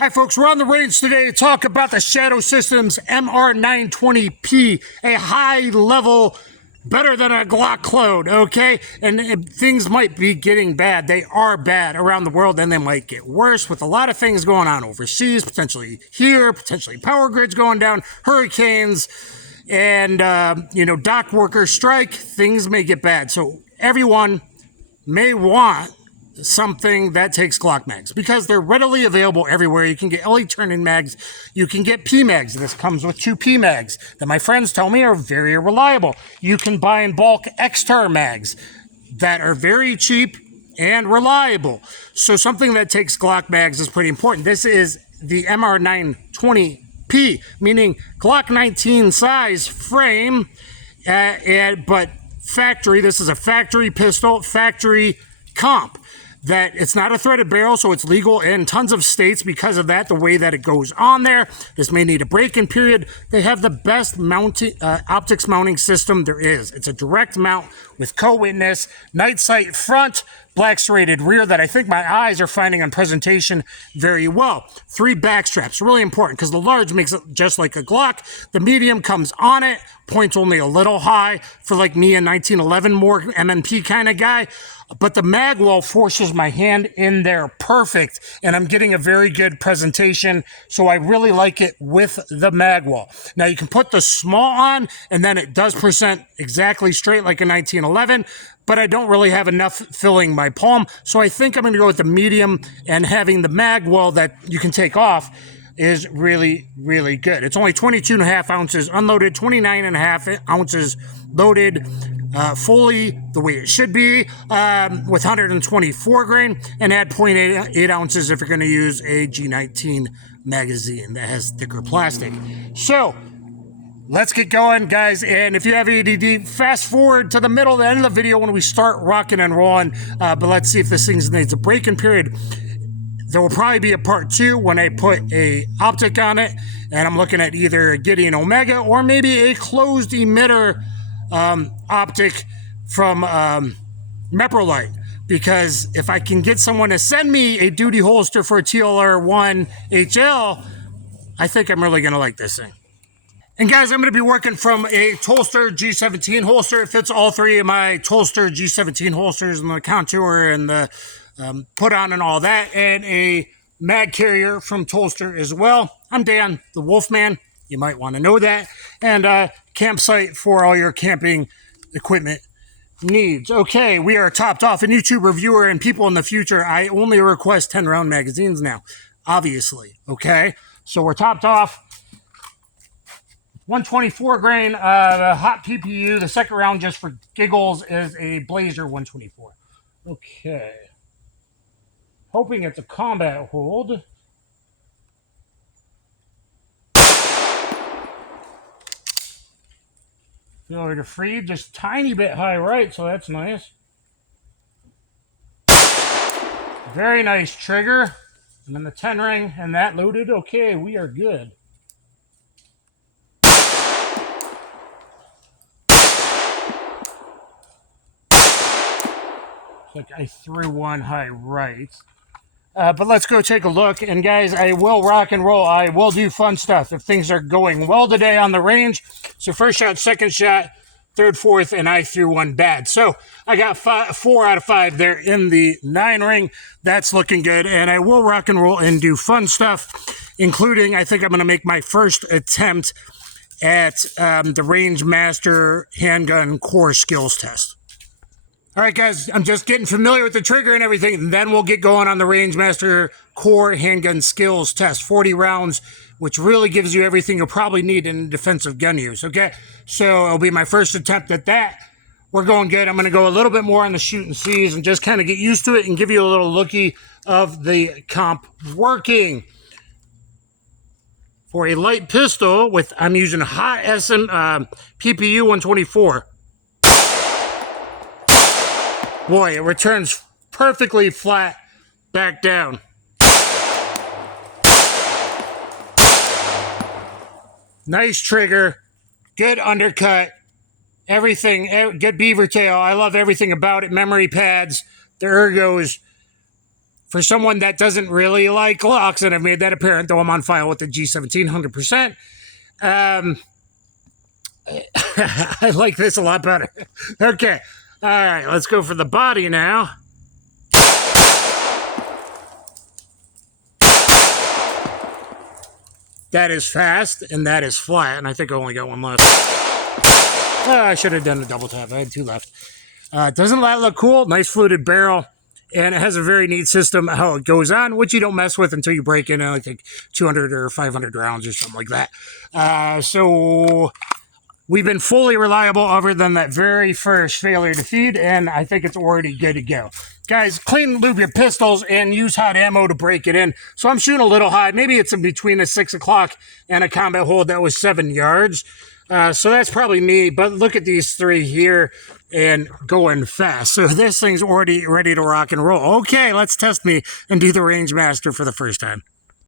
Hi folks, we're on the range today to talk about the Shadow Systems MR920P, a high level, better than a Glock clone, okay? And things might be getting bad. They are bad around the world, and they might get worse with a lot of things going on overseas, potentially here, potentially power grids going down, hurricanes, and, dock workers strike. Things may get bad. So everyone may want something that takes Glock Mags because they're readily available everywhere. You can get LE turning mags, you can get pmags. This comes with 2 pmags that my friends tell me are very reliable. You can buy in bulk extar mags that are very cheap and reliable. So something that takes Glock Mags is pretty important. This is the MR920P, meaning Glock 19 size frame, but factory. This is a factory pistol, factory comp. That it's not a threaded barrel, so it's legal in tons of states because of that, the way that it goes on there. This may need a break-in period. They have the best mounting optics mounting system there is. It's a direct mount with co-witness, night sight front, black serrated rear that I think my eyes are finding on presentation very well. 3 backstraps, really important because the large makes it just like a Glock. The medium comes on it, points only a little high for like me in 1911, more MNP kind of guy. But the magwell forces my hand in there perfect, and I'm getting a very good presentation, so I really like it with the magwell. Now, you can put the small on, and then it does present exactly straight like a 1911, but I don't really have enough filling my palm, so I think I'm going to go with the medium, and having the magwell that you can take off is really, really good. It's only 22.5 ounces unloaded, 29.5 ounces loaded, fully the way it should be, with 124 grain, and add 0.8 ounces if you're going to use a G19 magazine that has thicker plastic. So let's get going, guys. And if you have ADD, fast forward to the middle, the end of the video when we start rocking and rolling. But let's see if this thing needs a break-in period. There will probably be a part 2 when I put a optic on it, and I'm looking at either Gideon Omega or maybe a closed emitter optic from Meprolite, because if I can get someone to send me a Duty holster for a TLR1 HL, I think I'm really going to like this thing. And guys, I'm going to be working from a Tolster G17 holster. It fits all 3 of my Tolster G17 holsters and the contour and the put on and all that, and a mag carrier from Tolster as well. I'm Dan, the Wolfman. You might want to know that. And campsite for all your camping equipment needs. Okay, we are topped off. And YouTube reviewer and people in the future, I only request 10-round magazines now, obviously. Okay, so we're topped off. 124 grain hot PPU. The second round, just for giggles, is a Blazer 124. Okay. Hoping it's a combat hold. Failure to free, just tiny bit high right, so that's nice. Very nice trigger. And then the 10 ring and that loaded. Okay, we are good. It's like I threw one high right. But let's go take a look. And guys, I will rock and roll. I will do fun stuff if things are going well today on the range. So first shot, second shot, third, fourth, and I threw one bad. So I got 4 out of 5 there in the 9 ring. That's looking good. And I will rock and roll and do fun stuff, including I think I'm going to make my first attempt at the RangeMaster handgun core skills test. All right, guys, I'm just getting familiar with the trigger and everything, and then we'll get going on the RangeMaster core handgun skills test. 40 rounds, which really gives you everything you'll probably need in defensive gun use, okay? So it'll be my first attempt at that. We're going good. I'm going to go a little bit more on the shoot and seize and just kind of get used to it and give you a little looky of the comp working. For a light pistol, I'm using a hot PPU 124. Boy, it returns perfectly flat back down. Nice trigger, good undercut, everything, good beaver tail. I love everything about it. Memory pads, the ergos, For someone that doesn't really like Glocks, and I've made that apparent, though I'm on file with the G17 100%, I like this a lot better. Okay, all right, let's go for the body now. That is fast, and that is flat, and I think I only got one left. I should have done a double tap. I had two left. Doesn't that look cool? Nice fluted barrel. And it has a very neat system how it goes on, which you don't mess with until you break in, I think, 200 or 500 rounds or something like that. So we've been fully reliable other than that very first failure to feed, and I think it's already good to go. Guys, clean and lube your pistols and use hot ammo to break it in. So I'm shooting a little high. Maybe it's in between a 6 o'clock and a combat hold that was 7 yards. So that's probably me, but look at these three here and going fast. So this thing's already ready to rock and roll. Okay, let's test me and do the RangeMaster for the first time.